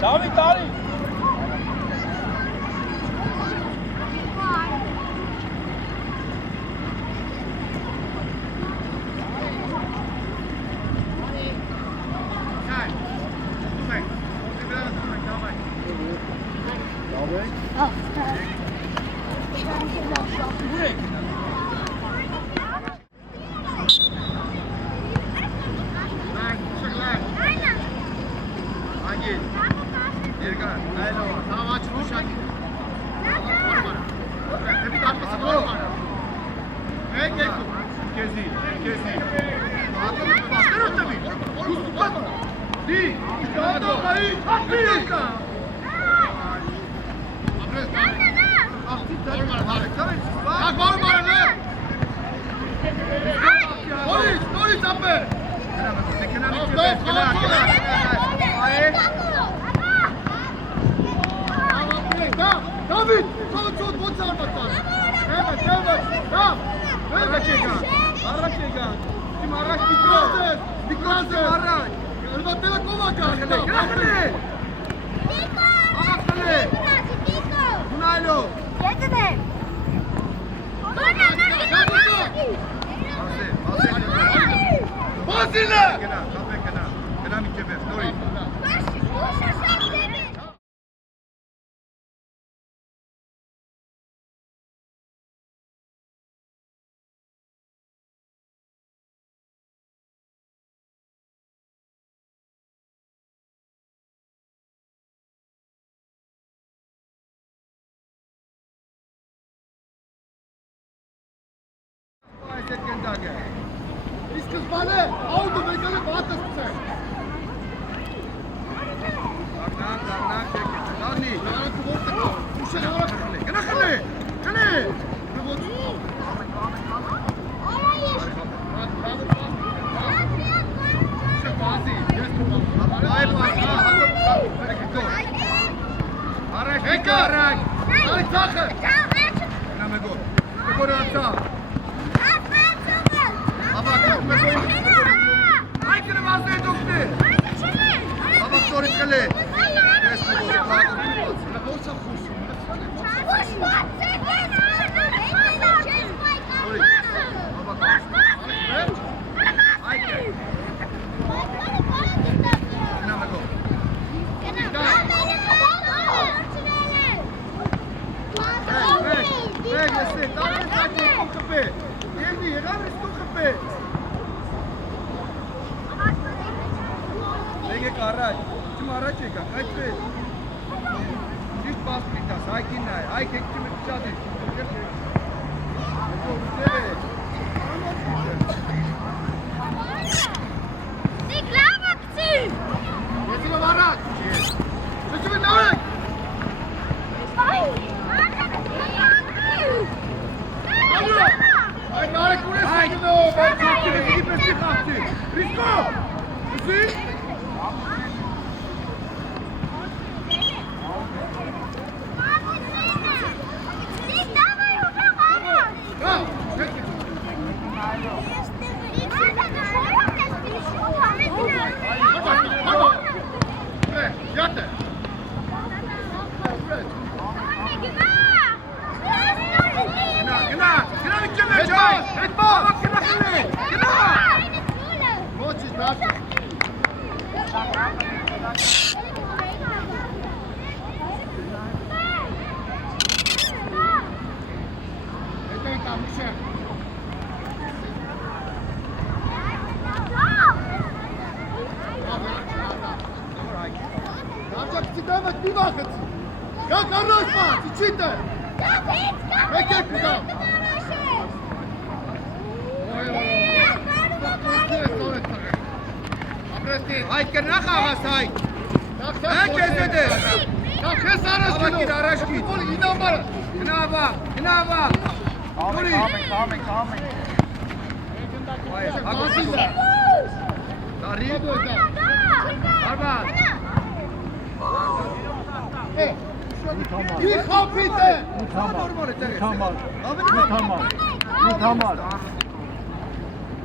David, David.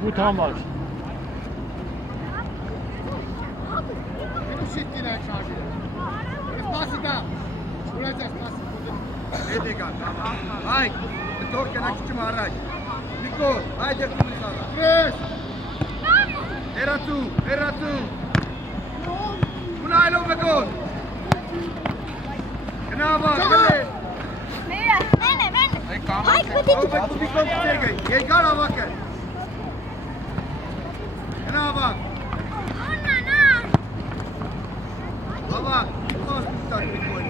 Utanmaz. Benim şekline çağırıyor. Edega, tamam. Haydi. Torken açıcım araç. Nikol, haydi kızım sana. Pres. Eratu. Bunaylo Nikol. Kenapa? Kale. Ay, pati Abi bu bir komple gel. Gel kara bakın. Kenapa? Baba, ikos tutar Nikol.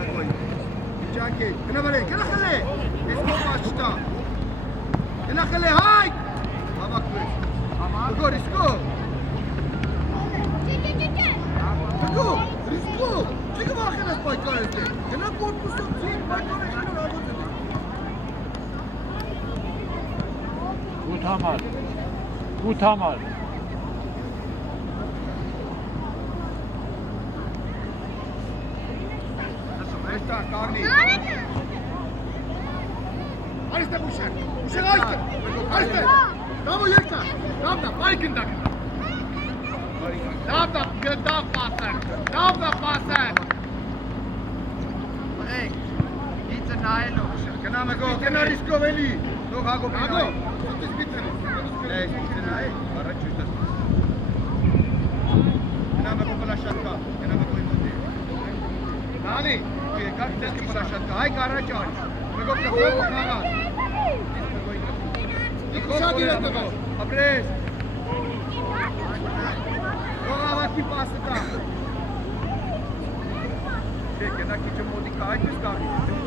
Janke, kenapa le? Kena khale. Esko başta. Kena khale, haydi. Baba kız. Nikol, Risko. Risko. Çıkı bakınız baykarızda. Kena korkmuşsun. Çık baykarızda. Utamaz. Esta carne. Açtı bu şey. Bu şey açtı. Açtı. Tamam yekta. Tamam da baykında. Tamam da gönder pasen. Tamam da pasen. Hey. It's a nailo. Kenama go. Kena risko veli. No hago. Hago. Tutis bitter. Hey, kena hey. Para chutas. Kenama go pala shatka. Kenama go imote. Nani. Kartes ke pala shatka. Hay kara char. Mego ka go khaga. Shadi रहता है अब्रेस वो आवाज की पास था ठीक है ना कि जो मोदी का है किसका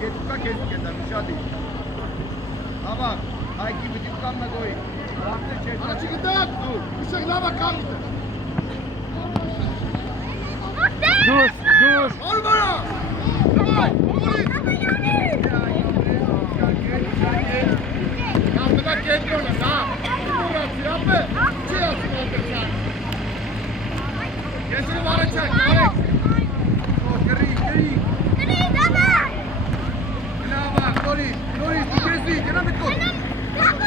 ये का केस के अंदर शादी आवाज आई की विजिट काम ना कोई आपने चेक अच्छा चिकता तू इसे लावा काम इधर Gus. और बड़ा भाई Yaptılar geliyorlar ha. Burası yapı. Çiğ atın. Geçini var çek. O gri. Kenapa? Loris, tu gezi, kenapa kau?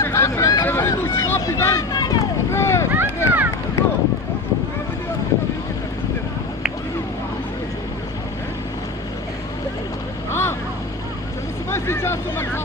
Kenapa tu cakap pidai? Ah, jadi semua sih jatuh macam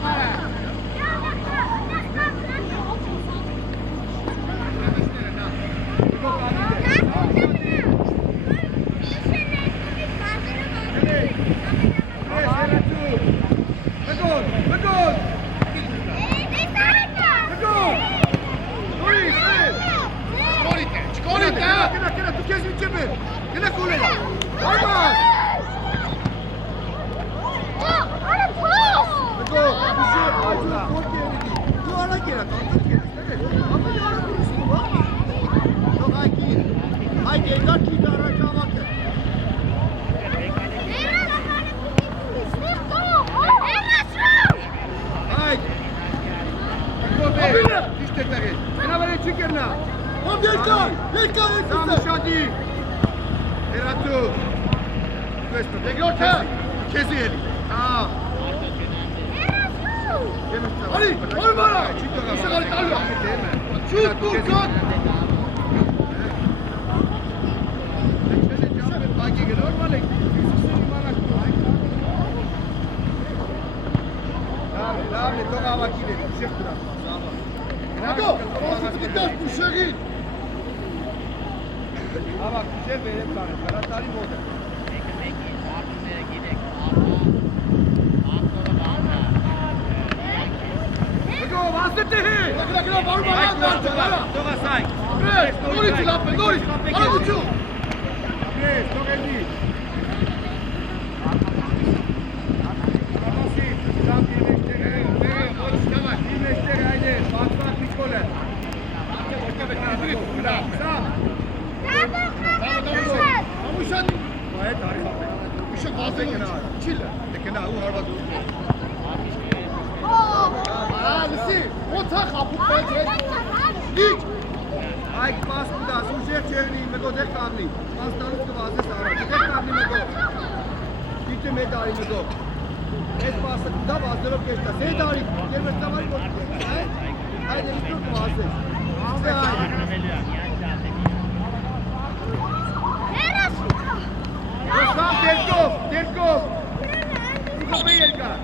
Topu Erkan.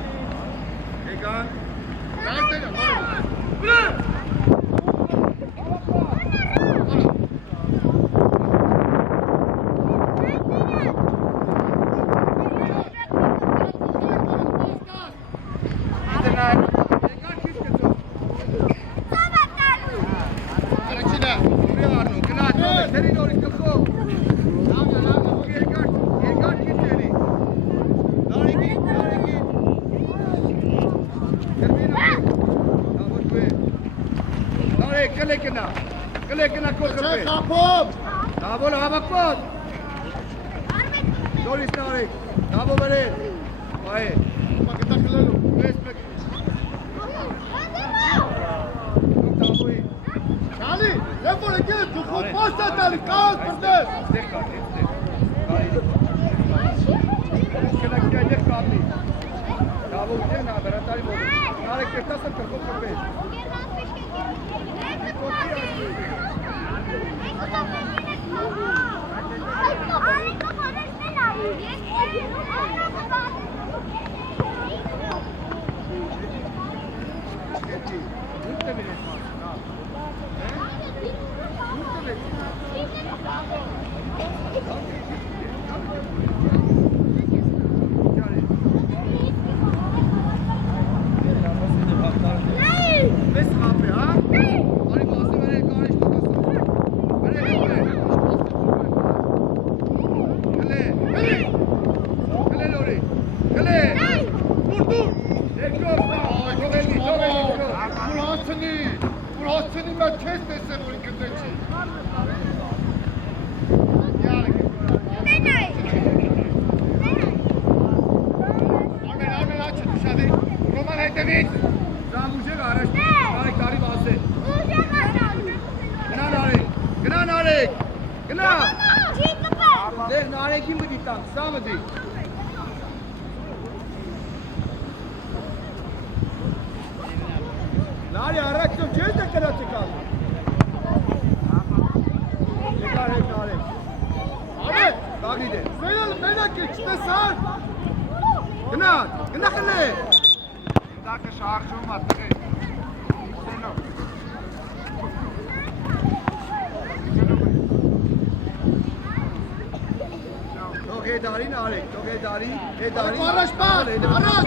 Erkan. Kelekena ko'rqib. Qapib. Davol havaqot. Doris Narek. Davo bere. Voy. Paketa qilalo. Respect. Davoy. Chali, lepore ke tu khud pasta tali qaaz birdes. Dekha, Kelekena dek qabli. Davo uje na beratari bod. Narek ke tasar ko'rqib qilbe. Nari araç yok, cez de kadar çıkalım. Çıkar hep nari. Ahmet, dağıydı. Merak et, işte sar. Gına kılı. Bir dakika şarkı olmaz. Okey dari nari, okey dari. Araç bak, araç.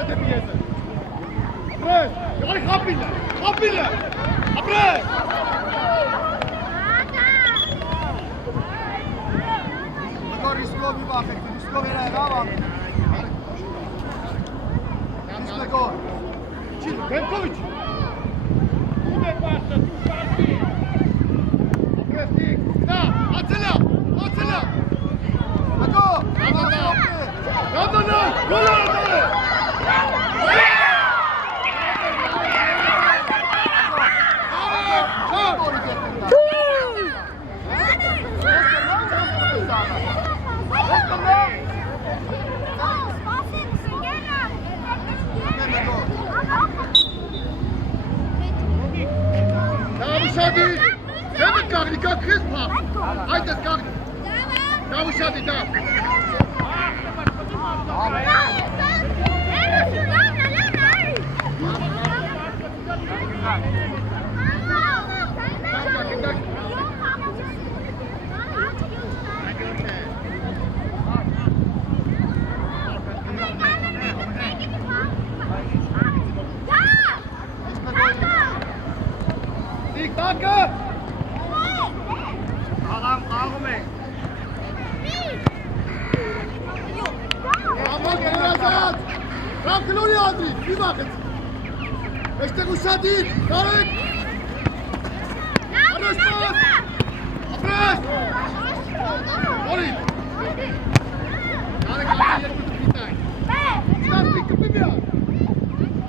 Ալը դեպի եզը։ Ապրես, յարի խապիլը, խապիլը, ապրես։ Նգոր իսկով մի բախեք, իսկով էր այրավ ամին։ Նգոր։ Չիլ, Բենկովիչ։ Ում է պաստը, դու պաստի։ Ապրես դիկ, նա, ացելա, ացելա։ Նգոր, Գանդանա, գոլը ատալը։ Davuşadi, demek kagnika kız pa. Haydi kag. Davuşadi da. Dik takı. Ağam ağam ey. Ama gel Azat. Ram Klori Adri. Bir bakın. İşte Guşadi. Tarık. Arış pas. Apres. Ori. Tarık abi yer tutup bitay. Start dik kapı ya.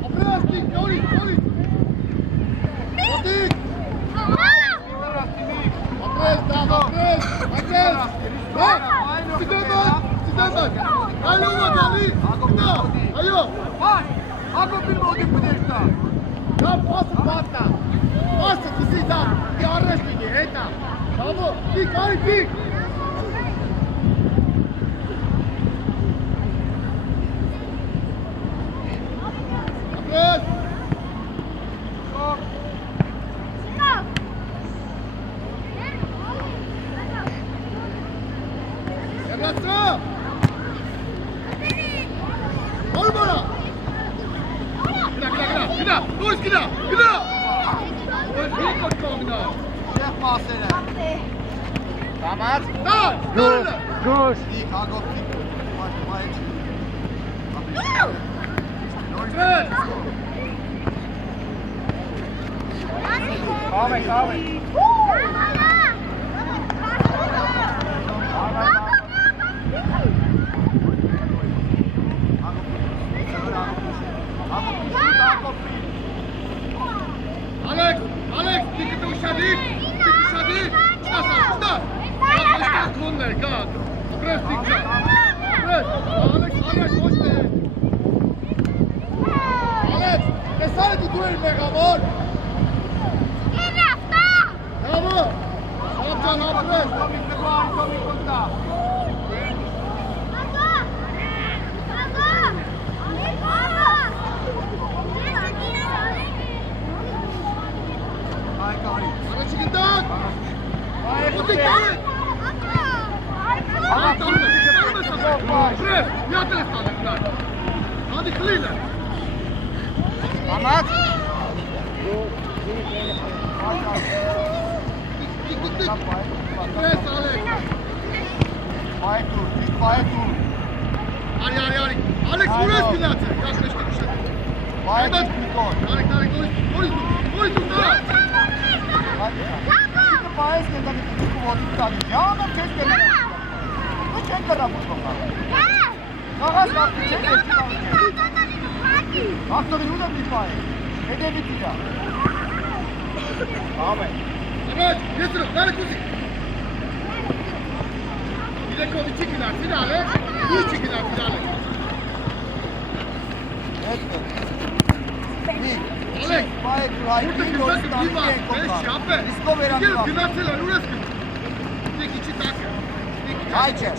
Apres dik. Ori. Ori. Dik. Apres daha. Apres. Apres. Bak. Sizden bak. Sizden bak. Alo bakalım. Ayo. Bak. Ako bilmodi podešta. Da pasa pata. Pasa ti si da. Ti arresti je, eta. Bravo. Ti kari ti. Apres. Stop. Evlatça. Olmara. Gida. Dur gida. Gida. Bir koşma gida. Şef pasere. Tamam. Da. Dur. Dur. Dik agop dik. Maç maç. Abi. Abi. Alex, Alex, dikkat uşadı. Dikkat uşadı. Çıkasa. Çıkasa konler kal. Pres dikkat. Pres. Alex, hoş be. Alex, esareti duel megamol. Bravo. Yapacağın Pres. Komik konta. Ana çıkındak. Otik. Ana tamam. Pres. Yatın efendim. Hadi kılıyla. Ahmet. Dik. Pres Alex. Bayet dur. Ari. Alex burası güzel. Yaklaştık işte. Bayet dur. Tarık. Oy dur. Paes ke da kitu ko dikta di. Ya na check karna. वो check कर रहा हूँ उसको। कहाँ से आप check करते हो? आप तो नहीं उधर दिखा है। ये भी दिखा। हाँ भाई। अगर ये तो नाले कुछ। इधर को भी चिकना फिनाले, ये चिकना फिनाले। Alex, इसको मेरा Ajde.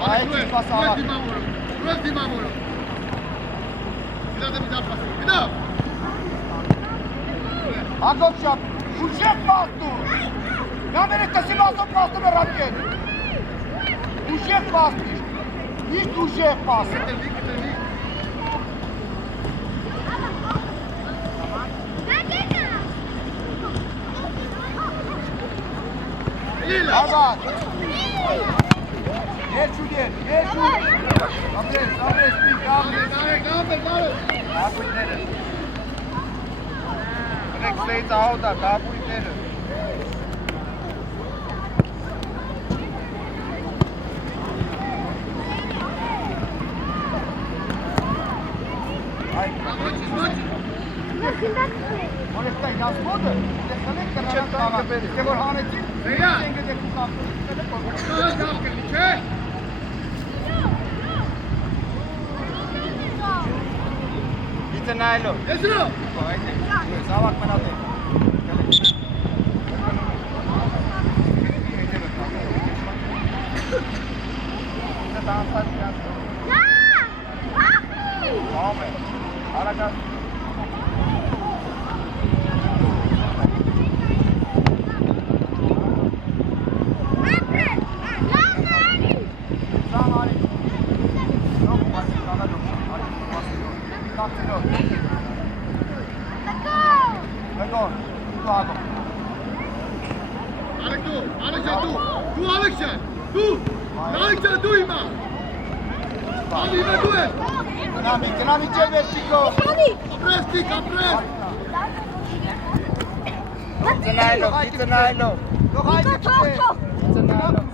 Ajde, pasava. Agopšap, ušet pastu. Ja mene ste si vas od pastu me radjen. Ուժեղ պաս միշտ։ Միշտ ուժեղ պաս։ Կտրվի, կտրվի։ Լիլա։ Ավակ։ Երջուդեր, երջուդ։ Ապրես, մի կամի։ Նարեկ։ Կապույտները։ Րեք սեյտ ահոդա, կապույտները։ Օրեստա իրաց մոդը, դե խնեք կնարան կավակ, դե որ հանեցին, ենք դե կուկապ, Իծը նայելով, զավակ մնատ է, Իծը տանսատ իրաց Ամ է, հարակած Կնամի ճեր վերցիկո Ապրես, տիկ, ապրես Իծը նայելով Թող հայտը կծե Իծը նայելով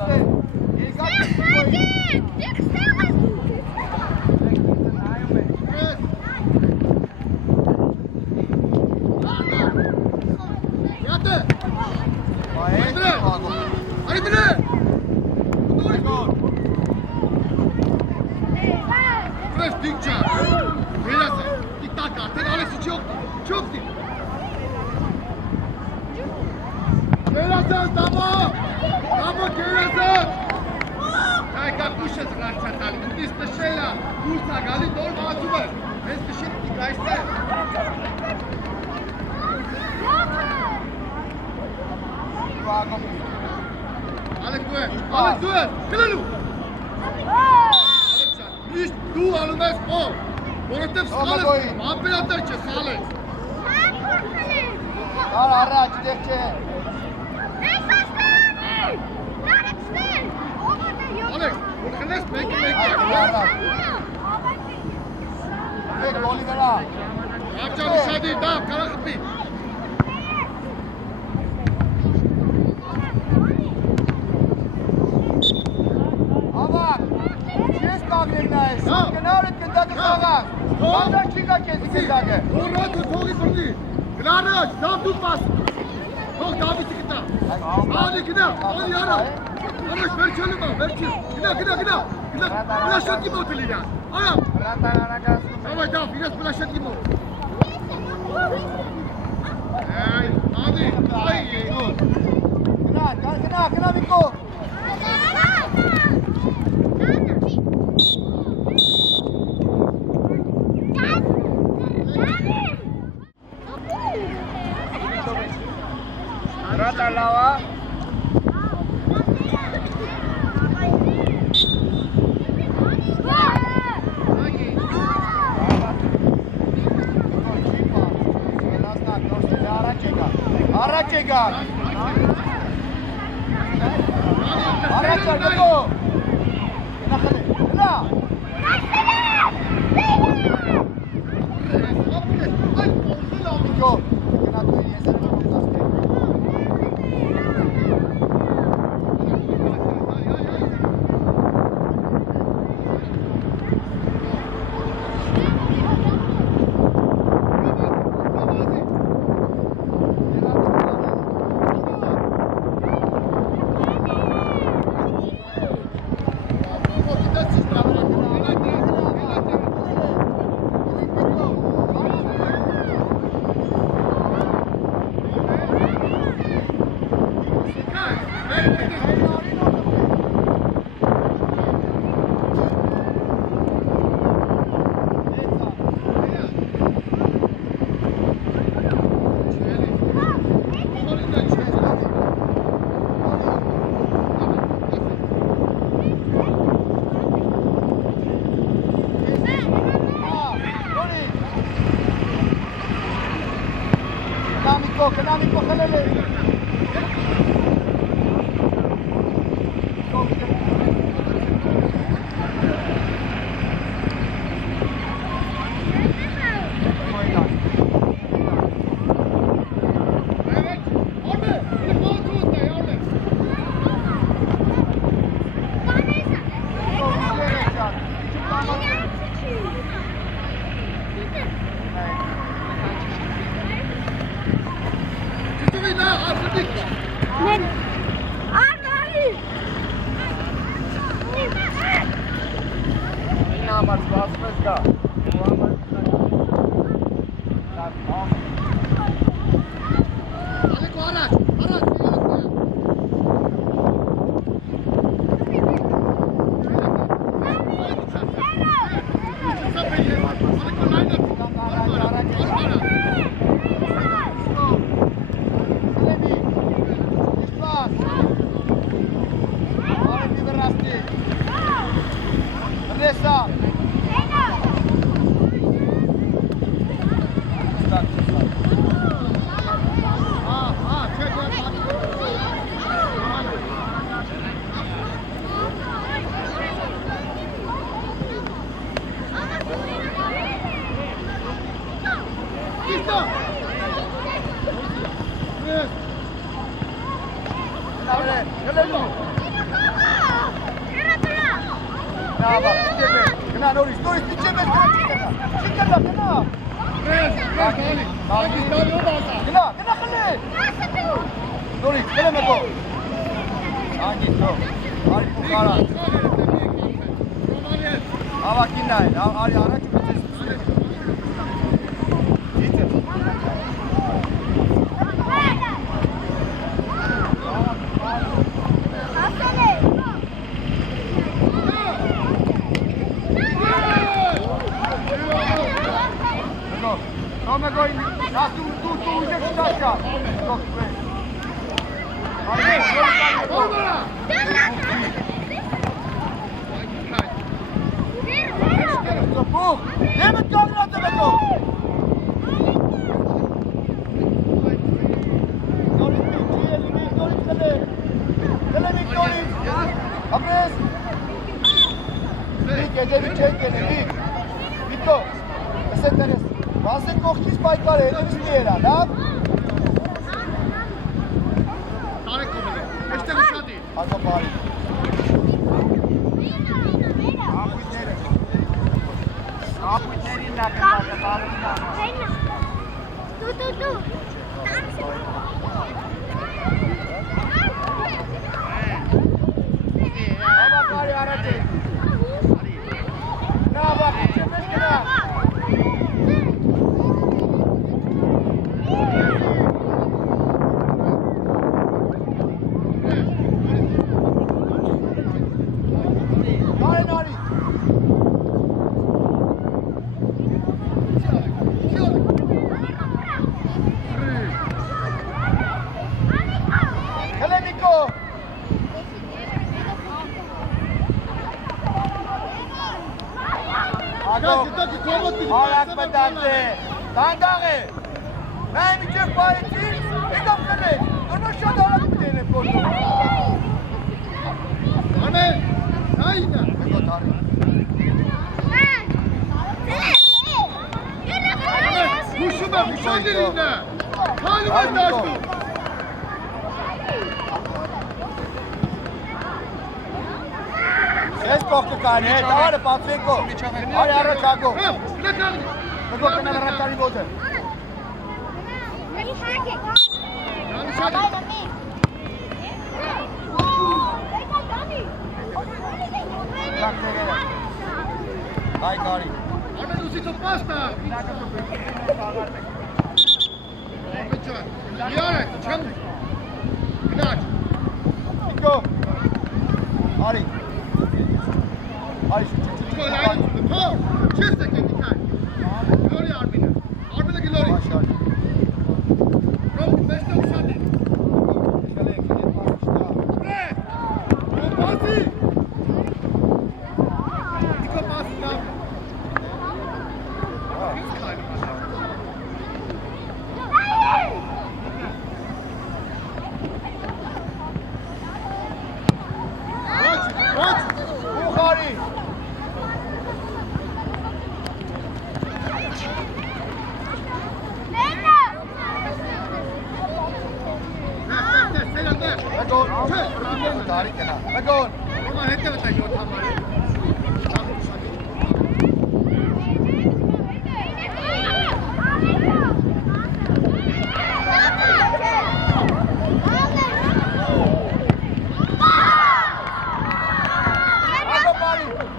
Ալեկո առաջ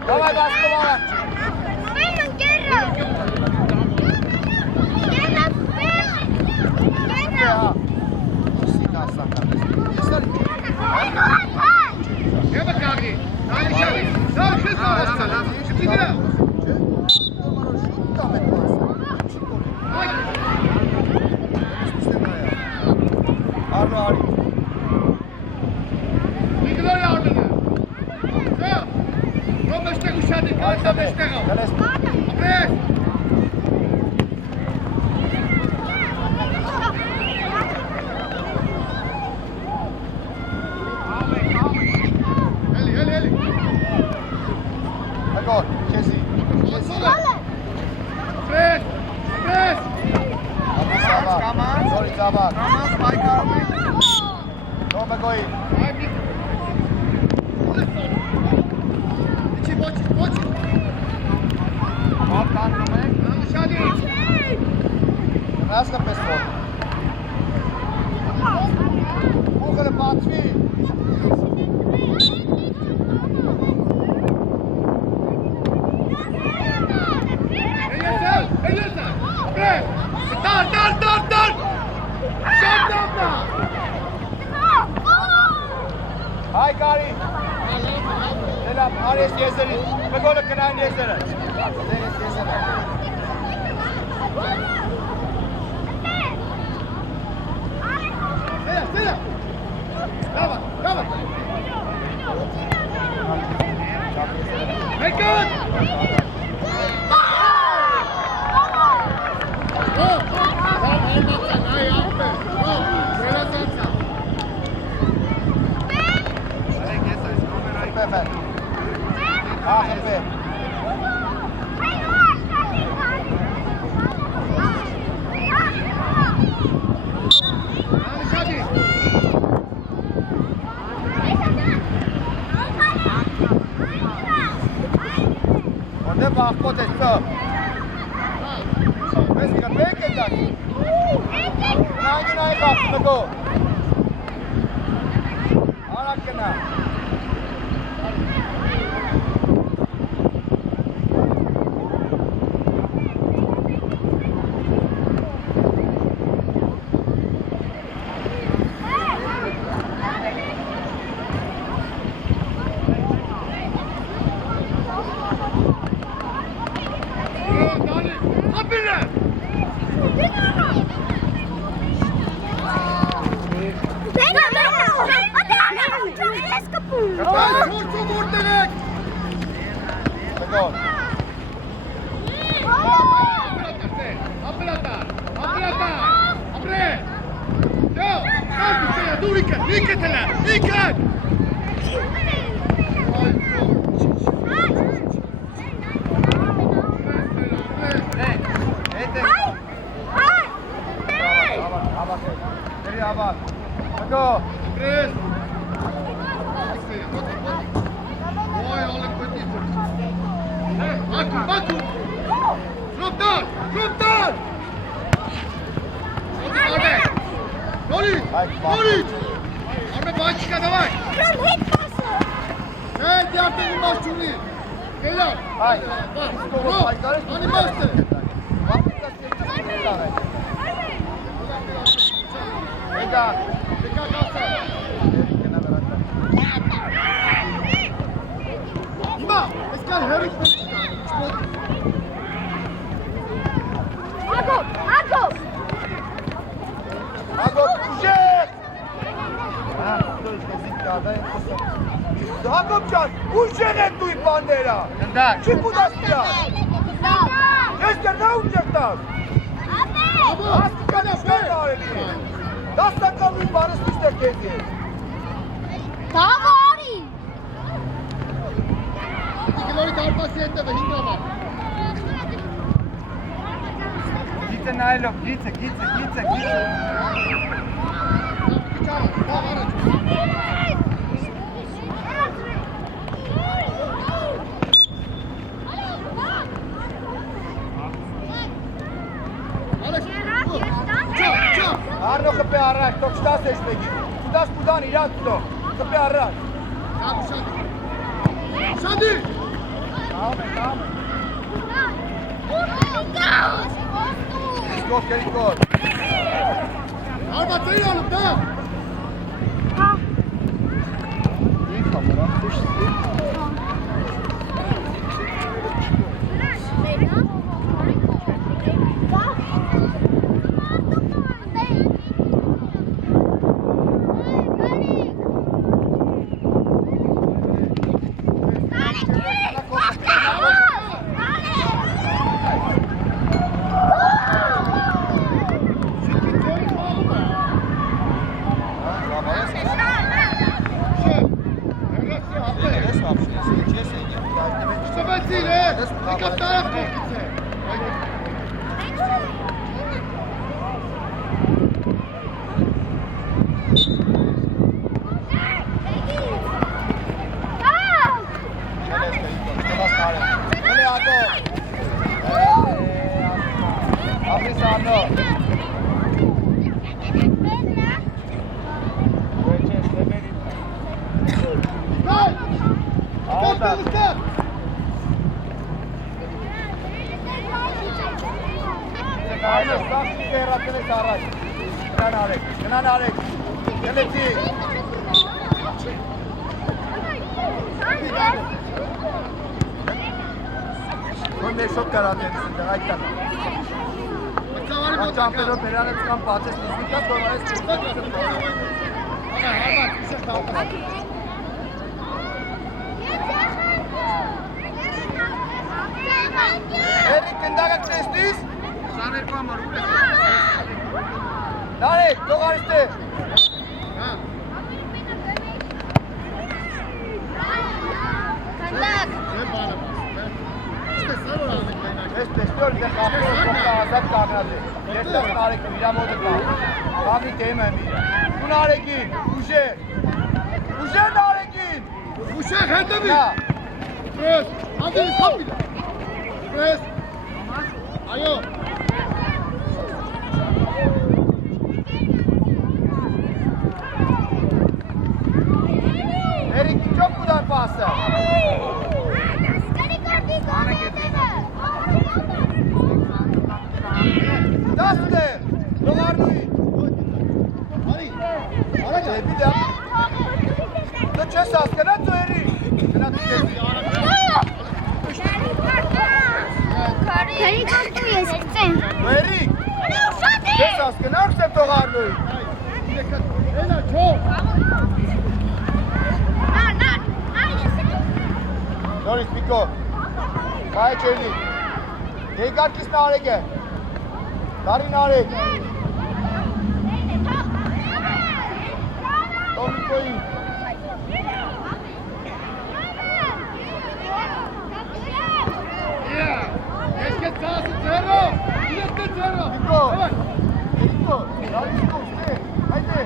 Давай, Եվը կաղի, նայ շավի, նայ շես արաստան, շպտի դրա։ Arlo Ari. Nikolay ardına. Gel. Romeşte uşadı, kalsa beşte kal. Apres. Heli. Agora, Chesi. Apres. Sorry, Zabak. Toma goi. Poči. Şadi. Raska pesmo. Uğurlu Batvi. Eylesen. Apres. Dar. Şadamda. Hi, Kari. Selam. Ares Yezeris. Begole Kenan Yezeris. Selam. Bravo. Make good. Perfect. Ah, perfect. Onde va potestă? Vezi că pe că dați. N-ai fapt, go. Ala kana. Go. Go. Chris. Mooi, alle kwartier. Baku. Drop down. Roll it. Arme bançika давай. Evet, yaptığın baş çuni. Gel. Hai. Ani master. Ega. İma, eskal herik. Agora, Puxet! To jest muzyka, daję to sobie. Agopczak, Puxet tu i bandera! Tak. Czy buda spijać? Jeszcze nauczę tak! Astika na szkoda, Eli! Das taka mi barış işte kezi. Tikilori tarpasiyette ve hindrama. Gitse Nailov, gitse. Arno pe araç, tokşta seçmegi. Kudas budan ilan tuto. Pe araç. Şadi. Tamam. Skor. Arba seni alıp da. Եկա տարավ կողքից է։ Գնան արեք, գնեցի։ Ոնց է շոկ կարատես այդտեղ։ Ճամպերով բերանից կամ բացես լիզնիկա, թողարես չուտակ։ Հարմար, իսեր տալպաս։ Էրիկ կնդակակ տեսնիս։ 22 համար ուր է։ Նարեկ, թողարիս թե։ Հա։ Կնդակ։ Ձեր բանը բաս։ Իսկ սա որ անենք մենակ։ Ես տեսնոր դե խաղը փոխը ազատ կանած է։ Երտեղ Նարեկը իրա մոդը կա։ Խաղի թեմը եմ իրա։ Ու Նարեկին, ուժեր։ Ուժեր Նարեկին։ Ուշեղ հետևի։ Հա։ Պրես, անդերի կապիլա։ Պրես։ Այո։ Էրիկ, ինչով կուդար պասը։ Դաստեր, լողարնուի։ Արի։ Արա ջա։ Էբի դա։ Դու չես ասկենա դու Էրիկ։ Գնա դու կեզի։ Քարի կոստու ես կծեն։ Դու Էրիկ։ Չես ասկենա ուրսև լողարնուի։ Էնա չո։ Նորից Միկո, կայ չելի, երկարկիս նարեկ է, դարի նարեկ, տո Միկոյի, Ես կետ ծասը ձերո, իրետ է ձերո։ Միկո, Միկո, դարի Միկո, ստե, հայտ է,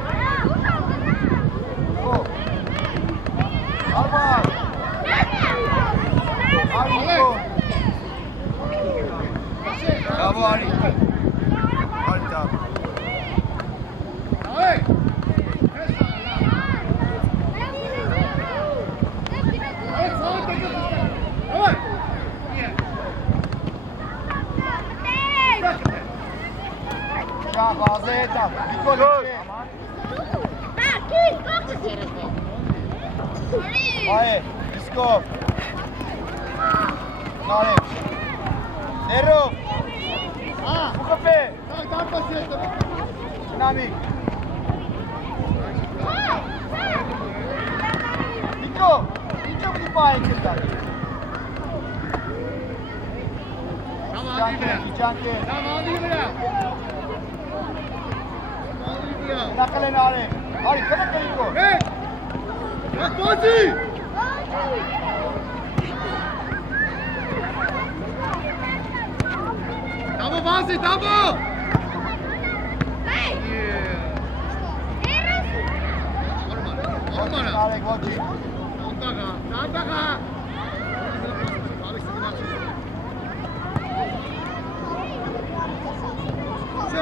Միկո, արմար, Արի Միկո, Bravo Արի, Արի տավ, Այ, Շա, բազե հետավ, Միկո լիք է, Այ, իսկով, նարև, ներով, ուխպե, դարպասի հետը։ նամիկ, Միկո, ինչով դի պահենք է տակ, իջանքեր, Անդրի վրա։ Անդրի վրա։ նակել են արև, արի, կնակ է Միկո, Ակոզի։ Տամո բազի, տամո։ Արմար։ նարեք ոչի, Տանտաղա։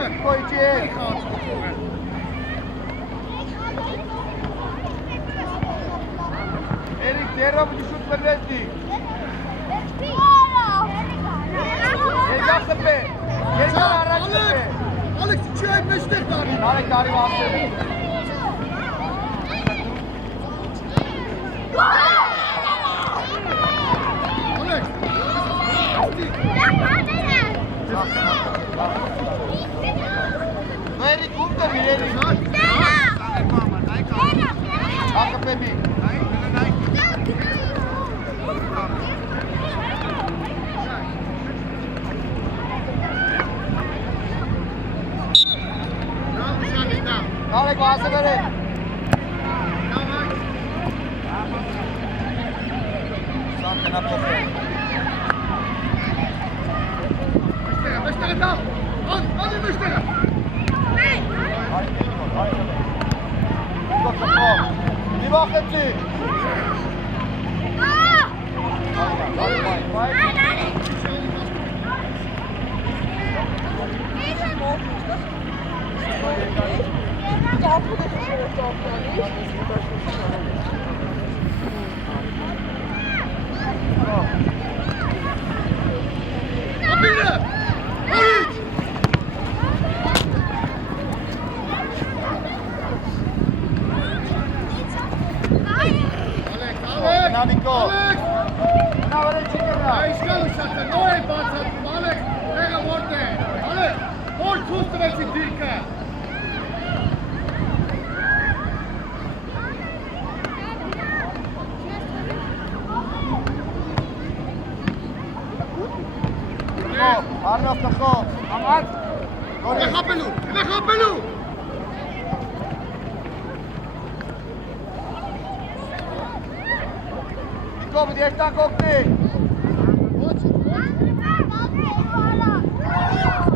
Միկո իջի է, Էրիկ դերով դիշուտ մրնեզդի, երկավ խպե, երկավ առաջ խպե, Ալեքս, չի այդ մեջտեղ տարի։ նարեք տարի վասել, Ալեքս։ Դու Էրիկ ում տվի Էրիկ, ակպեմի, նարեք վասը բեր է, սան կնապով է, Մի վախեցի։ Ապիրը, հորիչ։ Նավիկո։ Նավարել չի կենա։ Այսկալ ուշակը, նոր է բացատում, Ալեք, նեղը որդ է, Ալեք, որ թուս տվեցի դիրկը։ Արնով տխով, համար։ Եք հապելու, եք հապելու։ Նիկո, բդի եշտանք ոգնի։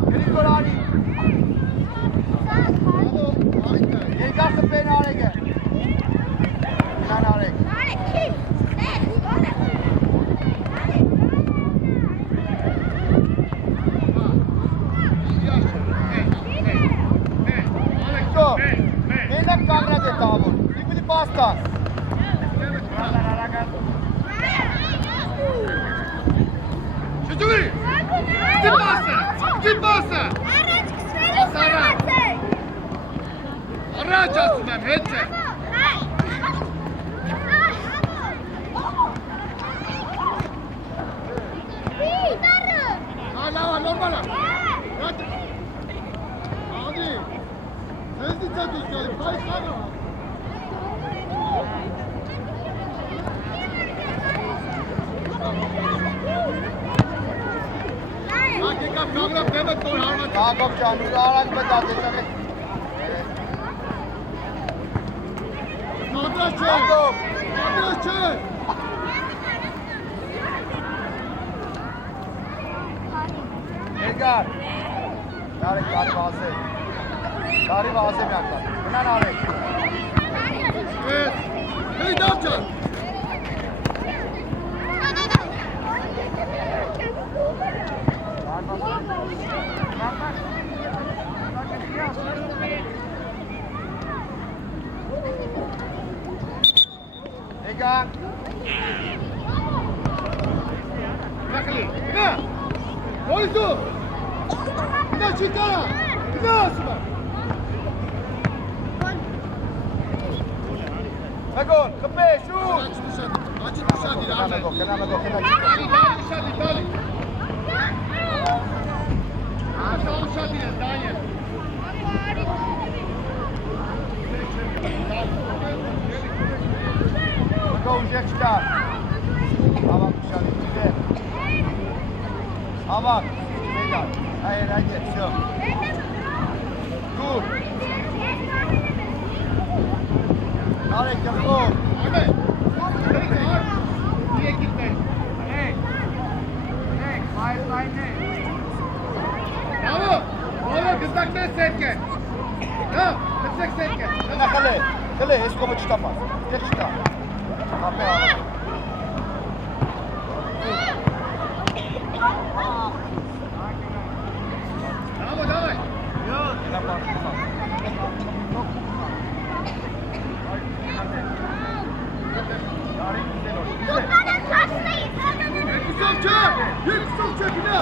Գրիգոր արի։ Երկար սպեն արեգը։ Նան արեգ։ Նիկո, մենակ կանգնած է տավոր, դիք պիտի պաստան։ Շջուի, դի պասը։ Առաջ ասում եմ, հետ է։ Լավա, նորմալ է։ Ադի, ձեզնից է դուս գալի, բայ խաղը։ Ակեկավ կանգնապ նեմըտ նոր հարմատ։ Հակով ճան, ու արակ մետ ատեսավ է։ Ադրաշ չէ, ադրաշ չէ։ Երկար։ Դարեք, դարի վազե։ Դարի վազե միակար։ Գնան արեք։ Ես, հելի դավ ճան։ Երկար։ Ակլի, գնա, հորից դու, գնա չիտարա, գնա ասում եմ։ Մեկոն, խպե, շուտ։ Աչի նշան իր արմեն։ Գնա մեկոն, Դալի, նշան իր, դալի։ Աշա նշան իր, դայել։ Մեկոն ուժեղ չկար։ Հավակ ուշանի, չիդեր։ Հավակ, մեկար, այր, այդե, շո։ Դուր։ Արեք, եղող։ Արմեն, արմեն, եկիք նեյ։ Bravo, bravo, gızdaklar serken. Ha, gızdak serken. Gına xele, heç komu çıtamaz. Geç çıta. Kapı al. Bravo, давай. Gına bakma. Yüksel çöküne.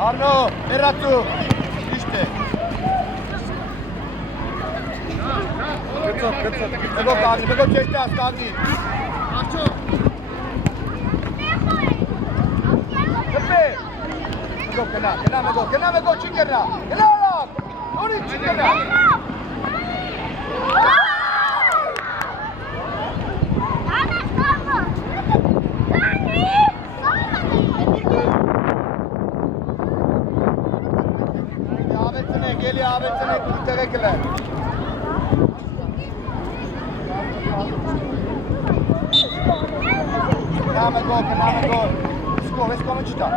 Arno, Eratu. İşte. Mego Kagni, Mego çekti az Kagni. Arço. Tepe. Mego kena Mego çıkera. Kena lan. Onu çıkera. Geliyor Ahmet'ine tevekküler. Kename gol. Skor, come ci sta?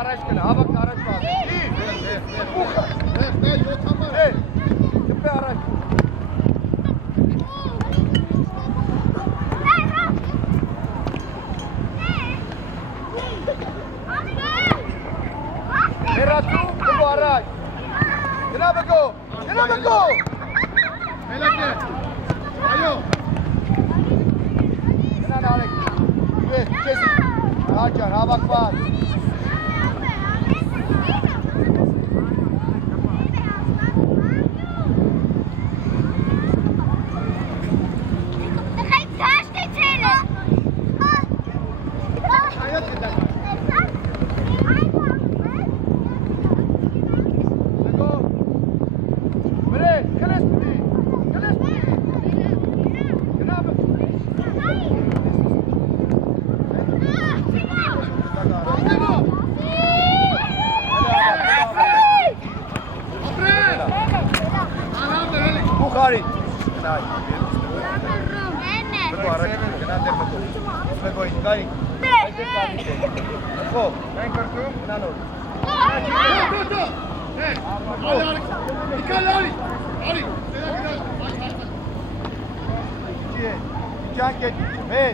Առաջ կնա, հավաք առաջ վազի։ Ուխը։ Կպե առաջ։ Հերացու, կպո առաջ։ Գնա բգո, գնա բգո։ Այո։ Գնա նարեք։ Ես, չեսի։ Հաճար, հավաքված։ Bukhari. Kenal. Bukhari. Kenal dia betul. Sebagai kali. Oh, main kartu. Kenal. Jacket. Hey.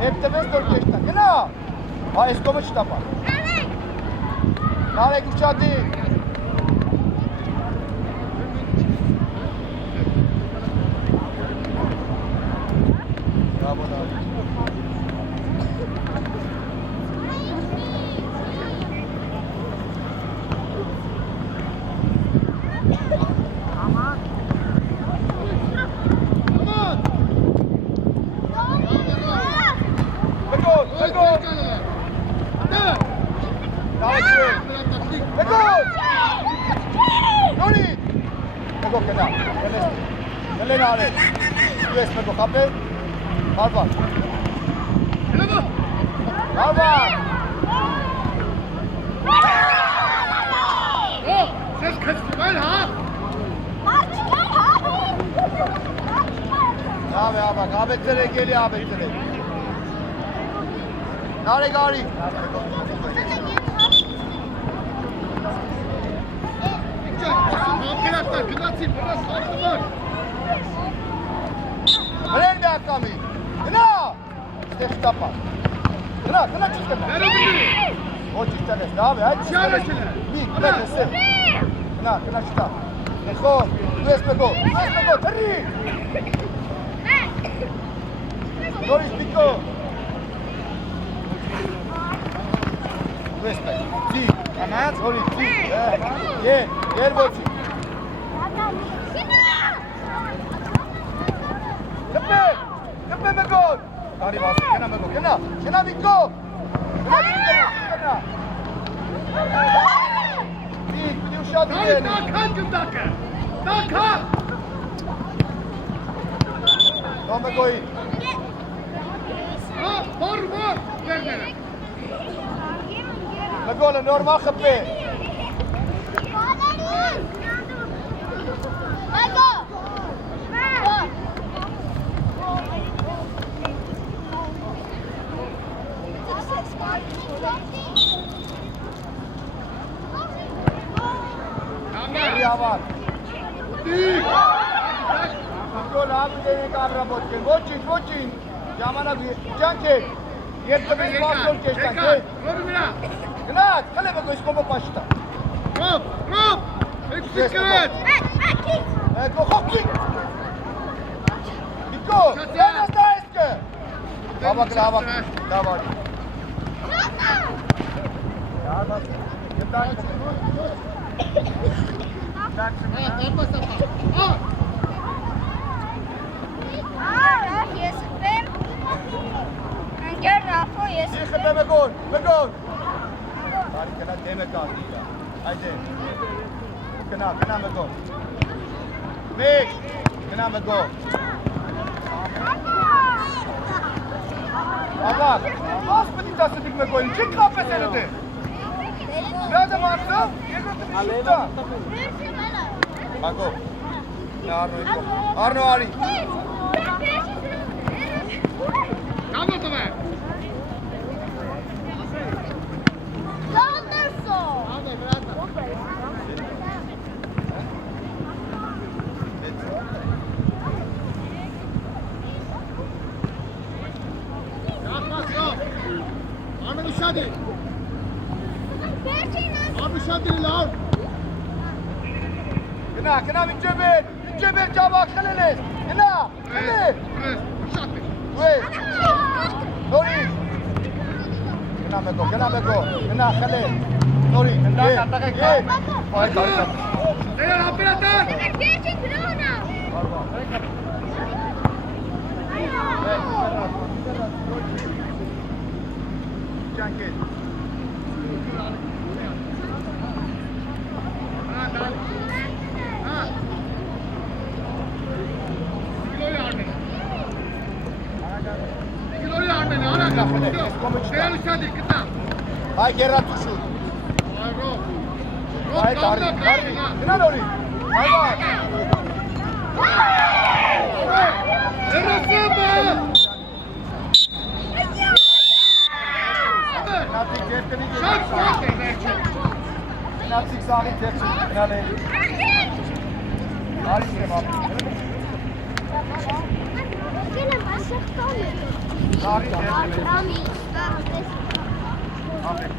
Hep temiz orkestra. Kenal. Ha, eskomu çıtapa. Narek uçadı. Abetere geliyor abetere. Nare gari. Prende a caminho. Não! Deixa tapar. Não çıktı. O çıktı ne? Abi hadi. Bir, bekle. Kına çıktı. Neko, USP'go. Tari. Doris Pico. Respect. Si. Amat. Doris. Si. Gel boçi. Tepe me gol. Dari bas. Kena me gol. Kena Pico. Kena. Si, bir uşağı diye. Dakika. Tome gol. Var. Megole normal gepe. Ya var. Megole abi de kamera boçin. Zamana bir canke. Yerse bir sponsor geçti. Glat, kale bego iskopo paşta. Rob. Eksik glat. Go hockey. Pico, ya está eske. Lava. Ya bak. Yeter. Deme gol. Bari kena deme kaldı. Haydi. Kena me gol. Mek. Kena me gol. Bak. Az petitası dikme gol. Çık kafesini de. Nerede varsa? Aleyna. Bak o. Arno Ari. Կամո տվե։ Արմենուշադի։ Արմենուշադի լավ։ Gına Vicebel cevap kılınız. Gına. Wait. Nori. Gına meko. Gına kale. Nori. Gına. Ay karışım. Eğer operatör. Canket. Ay guerra tu şut. Ay tarih. Gına Nori. Ay var. Natik yetkeni geliyor. Natik zahit yetkeni. Finale. Harika abi. Zahit yetkeni. Aferin.